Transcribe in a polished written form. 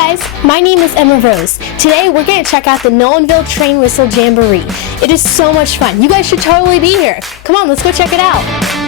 guys, my name is Emma Rose. Today we're going to check out the Nolanville Train Whistle Jamboree. It is so much fun. You guys should totally be here. Come on, let's go check it out.